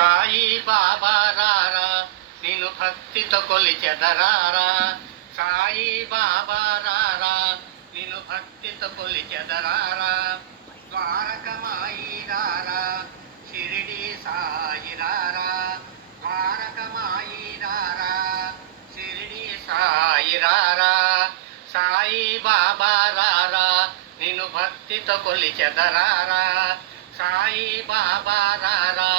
సాయి బాబా రారా నిన్ను భక్తితో కొలిచెదరారా. సాయి బాబా రారా నిన్ను భక్తితో కొలిచెదరారా. ద్వారకమాయి రారా షిరిడి సాయి రారా. ద్వారకమాయి రారా షిరిడి సాయి రారా. సాయి బాబా రారా నిన్ను భక్తితో కొలిచెదరారా. సాయి బాబా రారా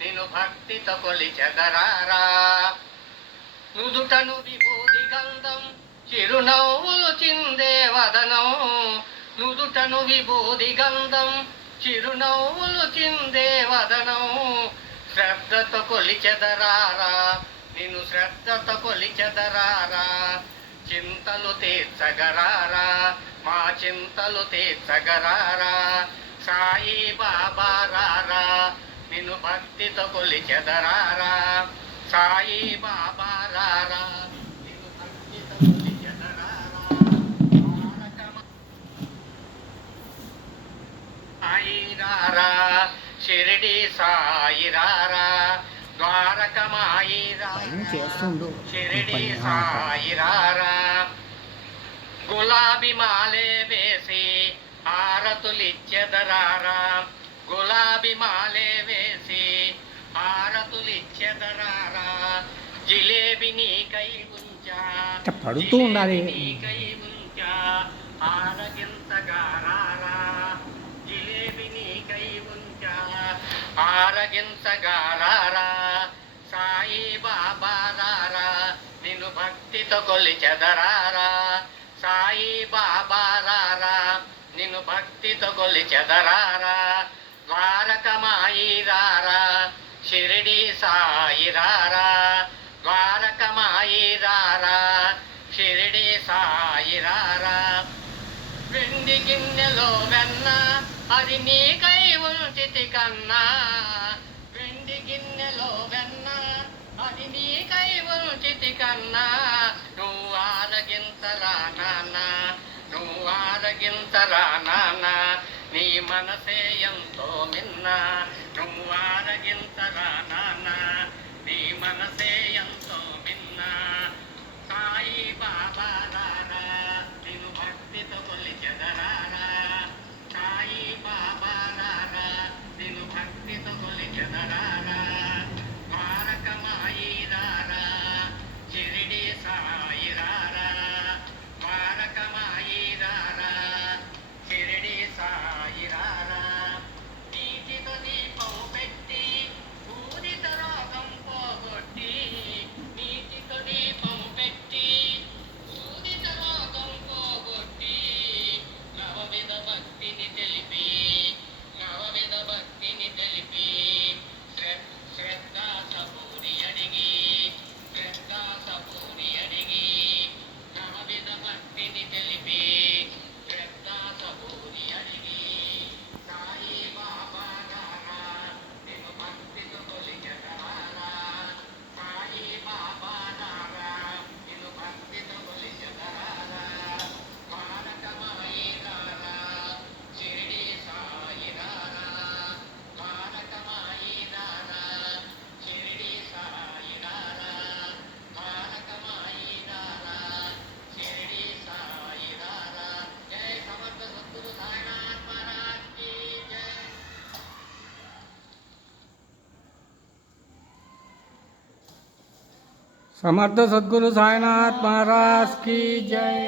నిన్ను భక్తితో కొలిచెదరారా. నుదుటను విభూది గంధం చిరునవ్వులు చిందే వదనం. నుదుటను విభూది గంధం చిరునవ్వులు చిందే వదనం. శ్రద్ధతో కొలిచెదరారా నిన్ను శ్రద్ధతో కొలిచెదరారా. చింతలు తీర్చగరారా మా చింతలు తీర్చగరారా. సాయి బాబా రారా నిన్ను భక్తితో కొలిచెదరారా. సాయి బాబా రారా నిన్ను భక్తితో కొలిచెదరారా. సాయి రారా షిరిడి సాయి రారా. ద్వారకమాయి రారా షిరిడి సాయి రారా. గులాబీ మాలే వేసి హారతులిచ్చెదరారా. గులాబీ మాలే వేసి హారతులిచ్చెదరారా. జిలేబి నీకై ఉంచా పడుతూ ఉండాలి. నీకై ఉంచా ఆరగించగారారా. జిలేబి నీకై ఉంచా ఆరగించగారారా. సాయి బాబా రారా నిన్ను భక్తితో కొలిచెదరారా. సాయి బాబా రారా నిన్ను భక్తితో కొలిచెదరారా. ద్వారకమాయి రారా షిరిడి సాయి రారా. ద్వారకమాయి రారా షిరిడి సాయి రారా. వెండి గిన్నెలో వెన్న అది నీకై ఉంచితి కన్నా. వెండి గిన్నెలో వెన్న అది నీకై ఉంచితి కన్నా. నువ్వు ఆరగించరా నాన్న నువ్వు ఆరగించరా నాన్న. నీ మనసే ఎంతో మిన్న నువ్వు ఆరగించరా నాన్న. నీ మనసే ఎంతో మిన్న. సాయి బాబా రారా నిన్ను భక్తితో కొలిచెదరారా. సాయి బాబా రారా నిన్ను భక్తితో కొలిచెదరారా. ద్వారకమాయి రారా షిరిడి సాయి రారా. ద్వారకమాయి రారా షిరిడి సాయి రారా. నీటితో దీపం పెట్టి పూరిత రోగం పోగొట్టి. నీటితో దీపం పెట్టి పూరిత రోగం పోగొట్టి. నవవిధ భక్తిని తెలిపి నవవిధ భక్తిని తెలిపి. శ్రద్ధా సపూరి అడిగి శ్రద్ధా సపూరి అడిగి. నవవిధ భక్తిని తెలిపి శ్రద్ధా సపూరి అడిగి. సాయి బాబా రారా నిన్ను భక్తితో కొలిచెదరారా. సాయి బాబా రారా నిన్ను భక్తితో కొలిచెదరారా. ద్వారకమాయి రారా షిరిడి సాయి రారా. ద్వారకమాయి రారా షిరిడి సాయి రారా. ద్వారకమాయి రారా షిరిడి సాయి రారా. జై సమర్థ సద్గురు సాయినాథ్ మహారాజ్ की जय. समर्थ सद्गुरु साईनाथ महाराज की जय.